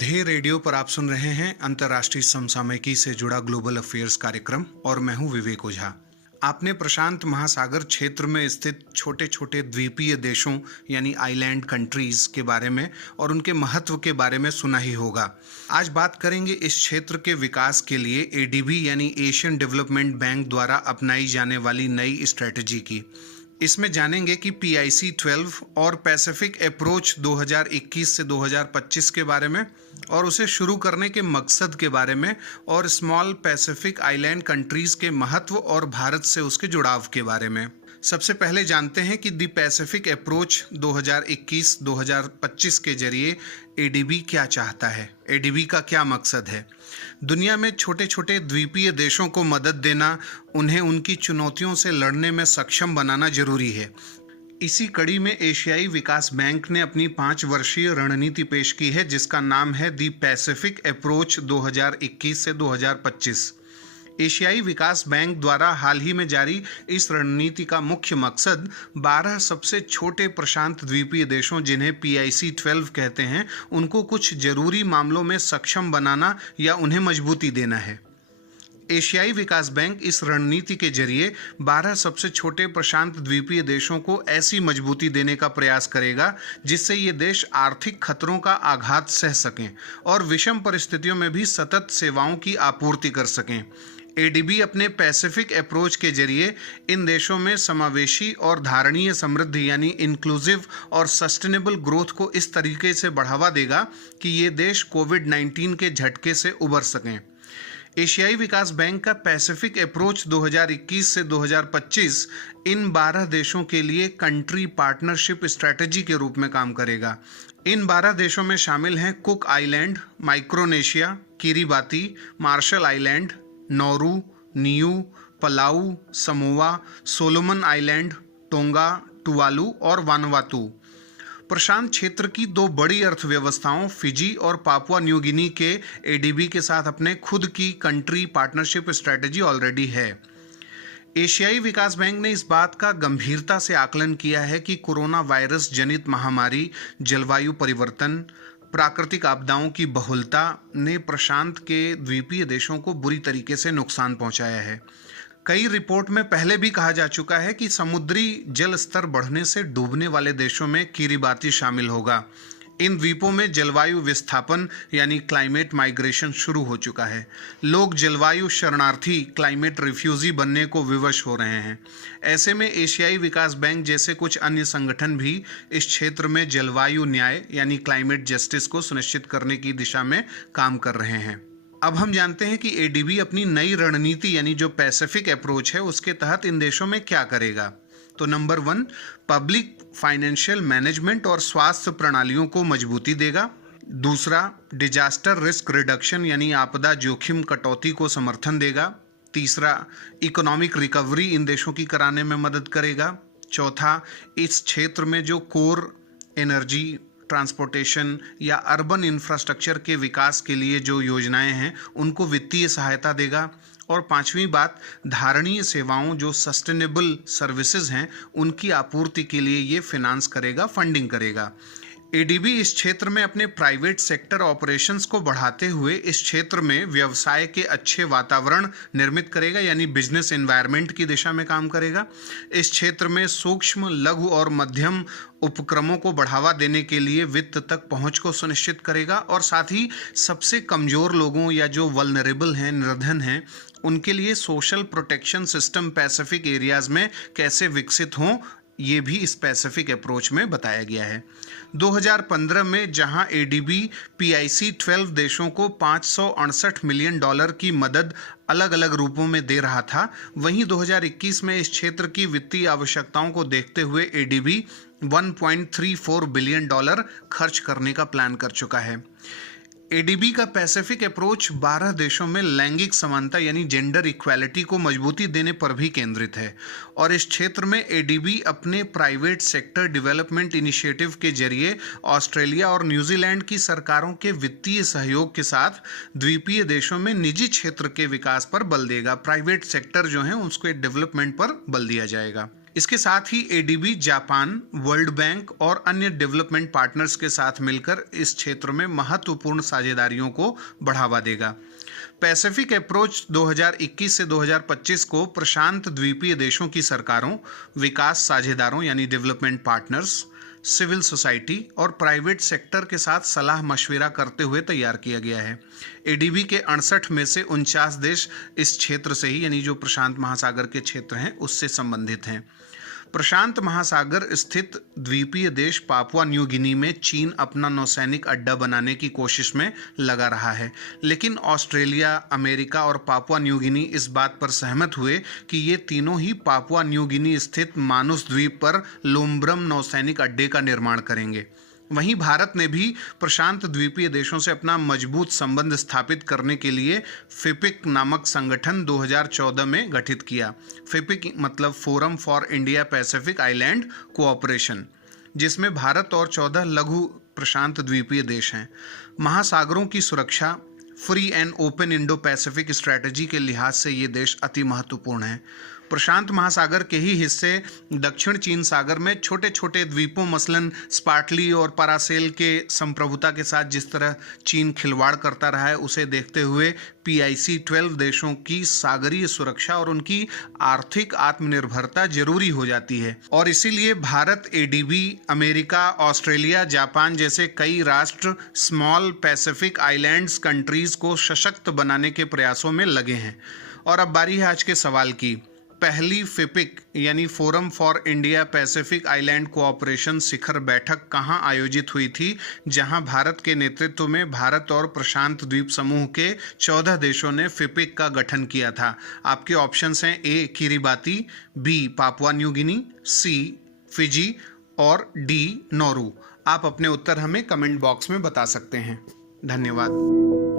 ध्येय रेडियो पर आप सुन रहे हैं अंतर्राष्ट्रीय समसामयिकी से जुड़ा ग्लोबल अफेयर्स कार्यक्रम और मैं हूं विवेक ओझा। आपने प्रशांत महासागर क्षेत्र में स्थित छोटे छोटे द्वीपीय देशों यानी आइलैंड कंट्रीज के बारे में और उनके महत्व के बारे में सुना ही होगा। आज बात करेंगे इस क्षेत्र के विकास के लिए एडीबी यानी एशियन डेवलपमेंट बैंक द्वारा अपनाई जाने वाली नई स्ट्रेटजी की। इसमें जानेंगे कि PIC 12 और पैसिफिक अप्रोच 2021 से 2025 के बारे में और उसे शुरू करने के मकसद के बारे में और स्मॉल पैसिफिक आइलैंड कंट्रीज के महत्व और भारत से उसके जुड़ाव के बारे में। सबसे पहले जानते हैं कि द पैसिफिक अप्रोच 2021-2025 के जरिए एडीबी क्या चाहता है, एडीबी का क्या मकसद है। दुनिया में छोटे छोटे द्वीपीय देशों को मदद देना, उन्हें उनकी चुनौतियों से लड़ने में सक्षम बनाना जरूरी है। इसी कड़ी में एशियाई विकास बैंक ने अपनी 5 वर्षीय रणनीति पेश की है जिसका नाम है द पैसिफिक अप्रोच 2021 से 2025। एशियाई विकास बैंक द्वारा हाल ही में जारी इस रणनीति का मुख्य मकसद 12 सबसे छोटे प्रशांत द्वीपीय देशों जिन्हें PIC 12 कहते हैं उनको कुछ जरूरी मामलों में सक्षम बनाना या उन्हें मजबूती देना है। एशियाई विकास बैंक इस रणनीति के जरिए 12 सबसे छोटे प्रशांत द्वीपीय देशों को ऐसी मजबूती देने का प्रयास करेगा जिससे ये देश आर्थिक खतरों का आघात सह सकें और विषम परिस्थितियों में भी सतत सेवाओं की आपूर्ति कर सकें। एडीबी अपने पैसिफिक अप्रोच के जरिए इन देशों में समावेशी और धारणीय समृद्धि यानी इंक्लूसिव और सस्टेनेबल ग्रोथ को इस तरीके से बढ़ावा देगा कि ये देश कोविड-19 के झटके से उबर सकें। एशियाई विकास बैंक का पैसिफिक अप्रोच 2021 से 2025 इन 12 देशों के लिए कंट्री पार्टनरशिप स्ट्रैटेजी के रूप में काम करेगा। इन 12 देशों में शामिल हैं Cook Island, Micronesia, Kiribati, Marshall Island, Nauru, Niue, Palau, Samoa, Solomon Island, Tonga, Tuvalu और वानुआतू। प्रशांत क्षेत्र की 2 बड़ी अर्थव्यवस्थाओं फिजी और पापुआ न्यू गिनी के एडीबी के साथ अपने खुद की कंट्री पार्टनरशिप स्ट्रैटेजी ऑलरेडी है। एशियाई विकास बैंक ने इस बात का गंभीरता से आकलन किया है कि कोरोना वायरस जनित महामारी, जलवायु परिवर्तन, प्राकृतिक आपदाओं की बहुलता ने प्रशांत के द्वीपीय देशों को बुरी तरीके से नुकसान पहुंचाया है। कई रिपोर्ट में पहले भी कहा जा चुका है कि समुद्री जल स्तर बढ़ने से डूबने वाले देशों में किरिबाती शामिल होगा। इन द्वीपों में जलवायु विस्थापन यानी क्लाइमेट माइग्रेशन शुरू हो चुका है। लोग जलवायु शरणार्थी क्लाइमेट रिफ्यूजी बनने को विवश हो रहे हैं। ऐसे में एशियाई विकास बैंक जैसे कुछ अन्य संगठन भी इस क्षेत्र में जलवायु न्याय यानी क्लाइमेट जस्टिस को सुनिश्चित करने की दिशा में काम कर रहे हैं। अब हम जानते हैं कि एडीबी अपनी नई रणनीति यानी जो पैसिफिक अप्रोच है उसके तहत इन देशों में क्या करेगा। तो नंबर 1, पब्लिक फाइनेंशियल मैनेजमेंट और स्वास्थ्य प्रणालियों को मजबूती देगा। दूसरा, डिजास्टर रिस्क रिडक्शन यानी आपदा जोखिम कटौती को समर्थन देगा। तीसरा, इकोनॉमिक रिकवरी इन देशों की कराने में मदद करेगा। चौथा, इस क्षेत्र में जो कोर एनर्जी, ट्रांसपोर्टेशन या अर्बन इंफ्रास्ट्रक्चर के विकास के लिए जो योजनाएं हैं उनको वित्तीय सहायता देगा। और 5वीं बात, धारणीय सेवाओं जो सस्टेनेबल सर्विसेज हैं उनकी आपूर्ति के लिए ये फिनांस करेगा, फंडिंग करेगा। एडीबी इस क्षेत्र में अपने प्राइवेट सेक्टर ऑपरेशंस को बढ़ाते हुए इस क्षेत्र में व्यवसाय के अच्छे वातावरण निर्मित करेगा यानी बिजनेस एनवायरनमेंट की दिशा में काम करेगा। इस क्षेत्र में सूक्ष्म, लघु और मध्यम उपक्रमों को बढ़ावा देने के लिए वित्त तक पहुंच को सुनिश्चित करेगा और साथ ही सबसे कमजोर लोगों या जो वल्नरेबल हैं, निर्धन हैं, उनके लिए social protection system Pacific areas में कैसे विकसित हों ये भी इस पैसिफिक अप्रोच में बताया गया है। 2015 में जहां एडीबी PIC 12 देशों को $568 मिलियन की मदद अलग अलग रूपों में दे रहा था, वहीं 2021 में इस क्षेत्र की वित्तीय आवश्यकताओं को देखते हुए एडीबी $1.34 बिलियन खर्च करने का प्लान कर चुका है। एडीबी का पैसिफिक अप्रोच 12 देशों में लैंगिक समानता यानी जेंडर इक्वालिटी को मजबूती देने पर भी केंद्रित है और इस क्षेत्र में एडीबी अपने प्राइवेट सेक्टर डेवलपमेंट इनिशिएटिव के जरिए ऑस्ट्रेलिया और न्यूजीलैंड की सरकारों के वित्तीय सहयोग के साथ द्वीपीय देशों में निजी क्षेत्र के विकास पर बल देगा। प्राइवेट सेक्टर जो है उसके डेवलपमेंट पर बल दिया जाएगा। इसके साथ ही एडीबी जापान, वर्ल्ड बैंक और अन्य डेवलपमेंट पार्टनर्स के साथ मिलकर इस क्षेत्र में महत्वपूर्ण साझेदारियों को बढ़ावा देगा। पैसिफिक अप्रोच 2021 से 2025 को प्रशांत द्वीपीय देशों की सरकारों, विकास साझेदारों यानी डेवलपमेंट पार्टनर्स, सिविल सोसाइटी और प्राइवेट सेक्टर के साथ सलाह मशविरा करते हुए तैयार किया गया है। एडीबी के 68 में से 49 देश इस क्षेत्र से ही यानी जो प्रशांत महासागर के क्षेत्र हैं उससे संबंधित हैं। प्रशांत महासागर स्थित द्वीपीय देश पापुआ न्यू गिनी में चीन अपना नौसैनिक अड्डा बनाने की कोशिश में लगा रहा है, लेकिन ऑस्ट्रेलिया, अमेरिका और पापुआ न्यू गिनी इस बात पर सहमत हुए कि ये तीनों ही पापुआ न्यू गिनी स्थित मानुस द्वीप पर लोम्ब्रम नौसैनिक अड्डे का निर्माण करेंगे। वहीं भारत ने भी प्रशांत द्वीपीय देशों से अपना मजबूत संबंध स्थापित करने के लिए फिपिक नामक संगठन 2014 में गठित किया। फिपिक मतलब forum for India Pacific Island cooperation, जिसमें भारत और 14 लघु प्रशांत द्वीपीय देश हैं। महासागरों की सुरक्षा, free and open Indo Pacific strategy के लिहाज से ये देश अति महत्वपूर्ण हैं। प्रशांत महासागर के ही हिस्से दक्षिण चीन सागर में छोटे छोटे द्वीपों मसलन स्पार्टली और पारासेल के संप्रभुता के साथ जिस तरह चीन खिलवाड़ करता रहा है, उसे देखते हुए PIC 12 देशों की सागरीय सुरक्षा और उनकी आर्थिक आत्मनिर्भरता जरूरी हो जाती है। और इसीलिए Bharat, ADB, America, Australia, Japan जैसे कई राष्ट्र स्मॉल पैसिफिक आइलैंड्स कंट्रीज को सशक्त बनाने के प्रयासों में लगे हैं। और अब बारी है आज के सवाल की। पहली फिपिक यानी forum for India Pacific Island cooperation शिखर बैठक कहां आयोजित हुई थी, जहां भारत के नेतृत्व में भारत और प्रशांत द्वीप समूह के 14 देशों ने फिपिक का गठन किया था? आपके ऑप्शंस हैं A Kiribati, B Papua New Guinea, C Fiji और D नौरू। आप अपने उत्तर हमें कमेंट बॉक्स में बता सकते हैं। धन्यवाद।